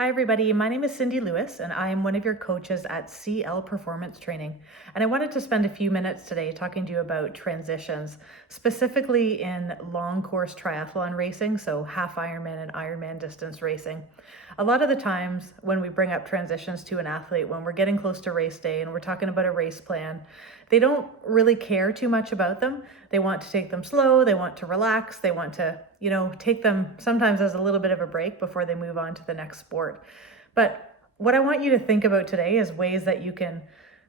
Hi, everybody. My name is Cindy Lewis, and I am one of your coaches at CL Performance Training. And I wanted to spend a few minutes today talking to you about transitions, specifically in long course triathlon racing, so half Ironman and Ironman distance racing. A lot of the times when we bring up transitions to an athlete, when we're getting close to race day and we're talking about a race plan, they don't really care too much about them. They want to take them slow, they want to relax, they want to, take them sometimes as a little bit of a break before they move on to the next sport. But what I want you to think about today is ways that you can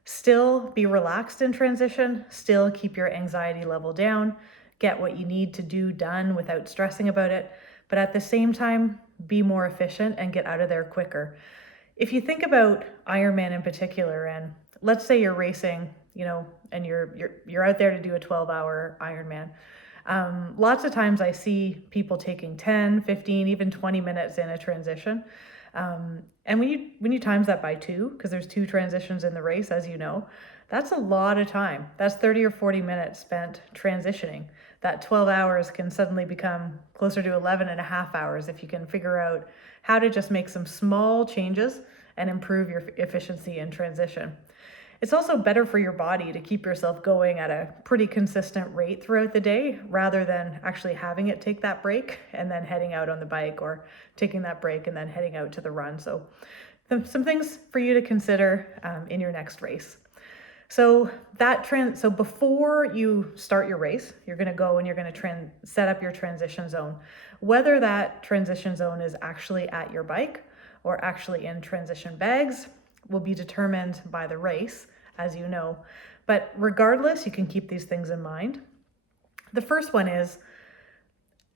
still be relaxed in transition, still keep your anxiety level down, get what you need to do done without stressing about it, but at the same time, be more efficient and get out of there quicker. If you think about Ironman in particular, and let's say you're racing, and you're out there to do a 12-hour Ironman. Lots of times I see people taking 10, 15, even 20 minutes in a transition. And when you times that by 2, because there's 2 transitions in the race, as you know, that's a lot of time. That's 30 or 40 minutes spent transitioning. That 12 hours can suddenly become closer to 11 and a half hours if you can figure out how to just make some small changes and improve your efficiency in transition. It's also better for your body to keep yourself going at a pretty consistent rate throughout the day rather than actually having it take that break and then heading out on the bike, or taking that break and then heading out to the run. So some things for you to consider in your next race. So so before you start your race, you're going to go and you're going to set up your transition zone. Whether that transition zone is actually at your bike or actually in transition bags will be determined by the race, as you know. But regardless, you can keep these things in mind. The first one is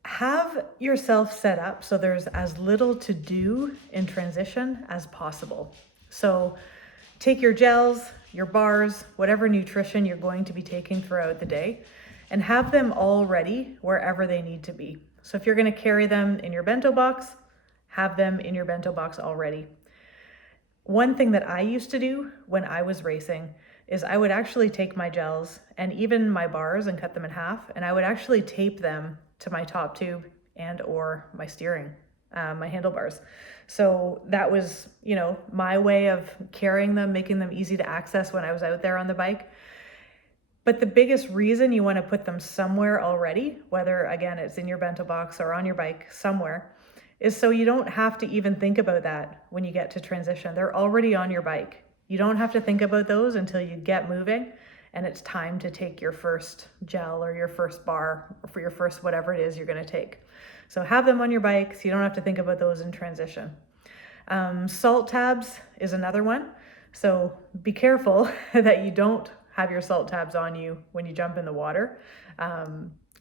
have yourself set up so there's as little to do in transition as possible. So take your gels, your bars, whatever nutrition you're going to be taking throughout the day, and have them all ready wherever they need to be. So if you're going to carry them in your bento box, have them in your bento box already. One thing that I used to do when I was racing is I would actually take my gels and even my bars and cut them in half, and I would actually tape them to my top tube and or my steering, my handlebars. So that was, my way of carrying them, making them easy to access when I was out there on the bike. But the biggest reason you want to put them somewhere already, whether again it's in your bento box or on your bike somewhere, is so you don't have to even think about that when you get to transition. They're already on your bike. You don't have to think about those until you get moving and it's time to take your first gel or your first bar or for your first whatever it is you're going to take. So have them on your bike so you don't have to think about those in transition. Salt tabs is another one. So be careful that you don't have your salt tabs on you when you jump in the water.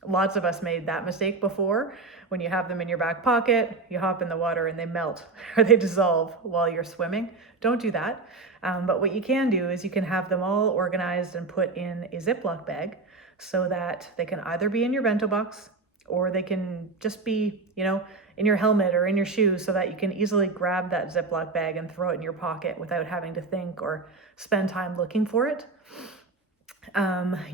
Lots of us made that mistake before. When you have them in your back pocket, you hop in the water and they melt or they dissolve while you're swimming. Don't do that. But what you can do is you can have them all organized and put in a Ziploc bag so that they can either be in your bento box or they can just be, in your helmet or in your shoes so that you can easily grab that Ziploc bag and throw it in your pocket without having to think or spend time looking for it.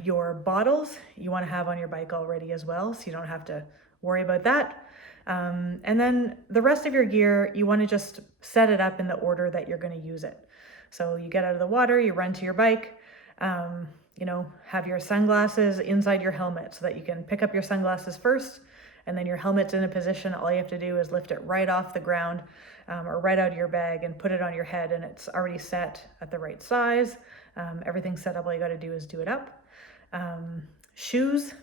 Your bottles you want to have on your bike already as well, so you don't have to worry about that. And then the rest of your gear, you want to just set it up in the order that you're going to use it. So you get out of the water, you run to your bike, have your sunglasses inside your helmet so that you can pick up your sunglasses first, and then your helmet's in a position. All you have to do is lift it right off the ground or right out of your bag and put it on your head, and it's already set at the right size. Everything's set up. All you got to do is do it up. Shoes,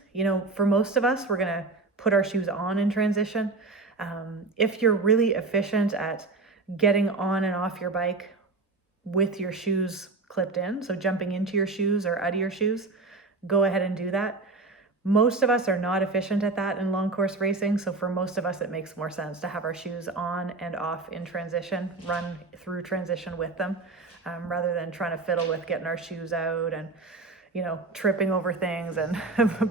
for most of us, we're going to put our shoes on in transition. If you're really efficient at getting on and off your bike with your shoes clipped in, so jumping into your shoes or out of your shoes, go ahead and do that. Most of us are not efficient at that in long course racing, so for most of us it makes more sense to have our shoes on and off in transition, run through transition with them, rather than trying to fiddle with getting our shoes out and tripping over things and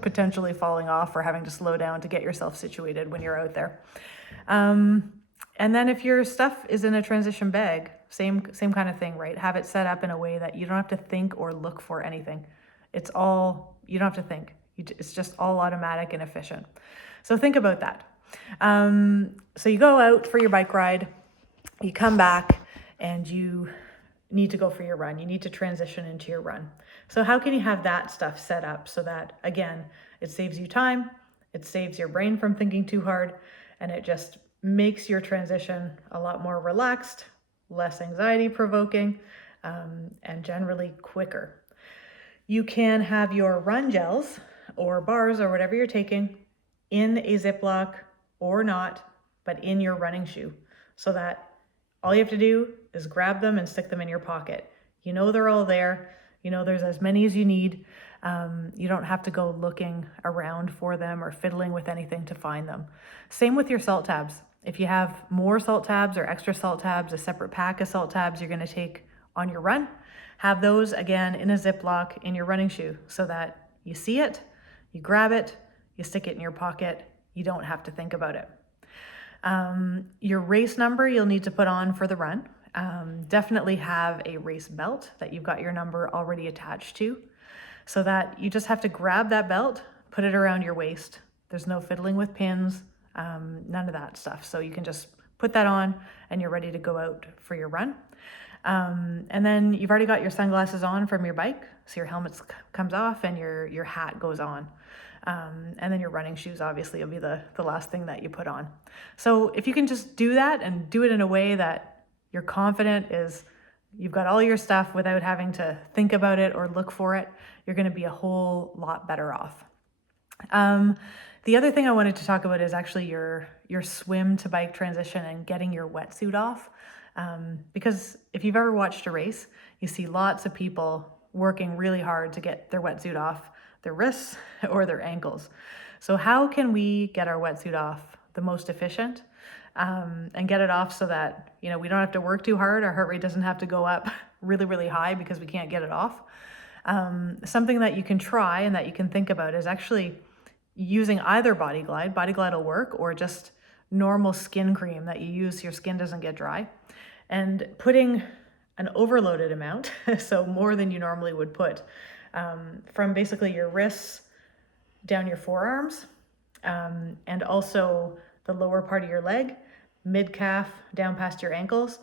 potentially falling off or having to slow down to get yourself situated when you're out there. And then if your stuff is in a transition bag, same kind of thing, right? Have it set up in a way that you don't have to think or look for anything. You don't have to think. It's just all automatic and efficient. So think about that. So you go out for your bike ride. you come back and you need to go for your run. You need to transition into your run. So how can you have that stuff set up so that, again, it saves you time, it saves your brain from thinking too hard, and it just makes your transition a lot more relaxed, less anxiety provoking, and generally quicker. You can have your run gels or bars or whatever you're taking in a Ziploc or not, but in your running shoe, so that all you have to do is grab them and stick them in your pocket. You know they're all there. You know there's as many as you need. You don't have to go looking around for them or fiddling with anything to find them. Same with your salt tabs. If you have more salt tabs or extra salt tabs, a separate pack of salt tabs you're going to take on your run, have those again in a Ziploc in your running shoe so that you see it, you grab it, you stick it in your pocket, you don't have to think about it. Your race number you'll need to put on for the run. Definitely have a race belt that you've got your number already attached to, so that you just have to grab that belt, put it around your waist. There's no fiddling with pins, none of that stuff. So you can just put that on and you're ready to go out for your run. And then you've already got your sunglasses on from your bike, so your helmet comes off and your hat goes on. And then your running shoes obviously will be the last thing that you put on. So if you can just do that and do it in a way that you're confident is you've got all your stuff without having to think about it or look for it, you're going to be a whole lot better off. The other thing I wanted to talk about is actually your swim to bike transition and getting your wetsuit off. Because if you've ever watched a race, you see lots of people working really hard to get their wetsuit off their wrists or their ankles. So how can we get our wetsuit off the most efficient, and get it off so that, we don't have to work too hard, our heart rate doesn't have to go up really, really high because we can't get it off? Something that you can try and that you can think about is actually using either Body Glide. Body Glide will work, or just normal skin cream that you use so your skin doesn't get dry, and putting an overloaded amount, so more than you normally would put, from basically your wrists down your forearms, and also the lower part of your leg, mid calf down past your ankles,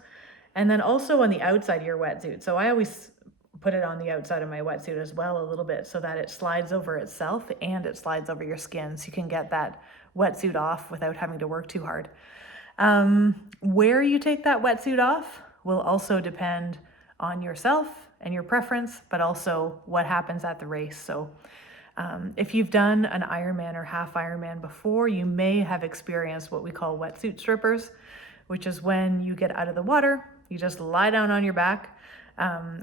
and then also on the outside of your wetsuit. So I always put it on the outside of my wetsuit as well a little bit so that it slides over itself and it slides over your skin, so you can get that wetsuit off without having to work too hard. Where you take that wetsuit off will also depend on yourself and your preference, but also what happens at the race. So if you've done an Ironman or half Ironman before, you may have experienced what we call wetsuit strippers, which is when you get out of the water, you just lie down on your back,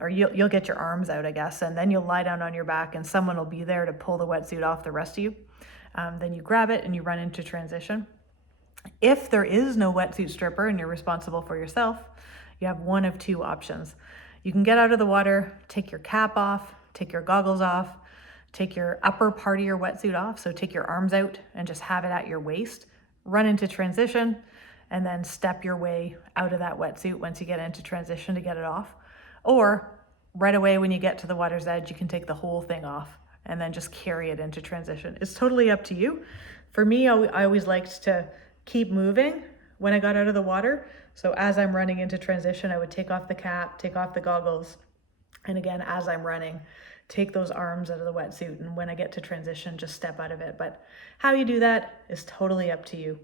or you'll get your arms out, I guess, and then you'll lie down on your back and someone will be there to pull the wetsuit off the rest of you. Then you grab it and you run into transition. If there is no wetsuit stripper and you're responsible for yourself, you have one of two options. You can get out of the water, take your cap off, take your goggles off, take your upper part of your wetsuit off, so take your arms out and just have it at your waist, run into transition, and then step your way out of that wetsuit once you get into transition to get it off. Or right away when you get to the water's edge, you can take the whole thing off and then just carry it into transition. It's totally up to you. For me, I always liked to keep moving when I got out of the water. So as I'm running into transition, I would take off the cap, take off the goggles, and again, as I'm running, take those arms out of the wetsuit, and when I get to transition, just step out of it. But how you do that is totally up to you.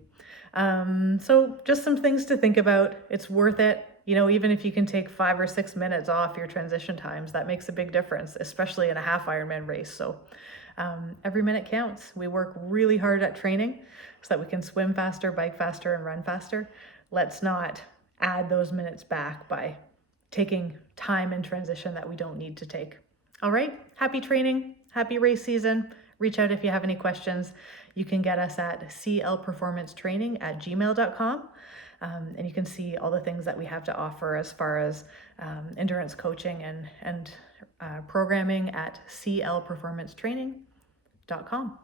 So just some things to think about. It's worth it. Even if you can take 5 or 6 minutes off your transition times, that makes a big difference, especially in a half Ironman race. So every minute counts. We work really hard at training so that we can swim faster, bike faster, and run faster. Let's not add those minutes back by taking time in transition that we don't need to take. All right, happy training, happy race season. Reach out if you have any questions. You can get us at clperformancetraining@gmail.com. And you can see all the things that we have to offer as far as endurance coaching and programming at clperformancetraining.com.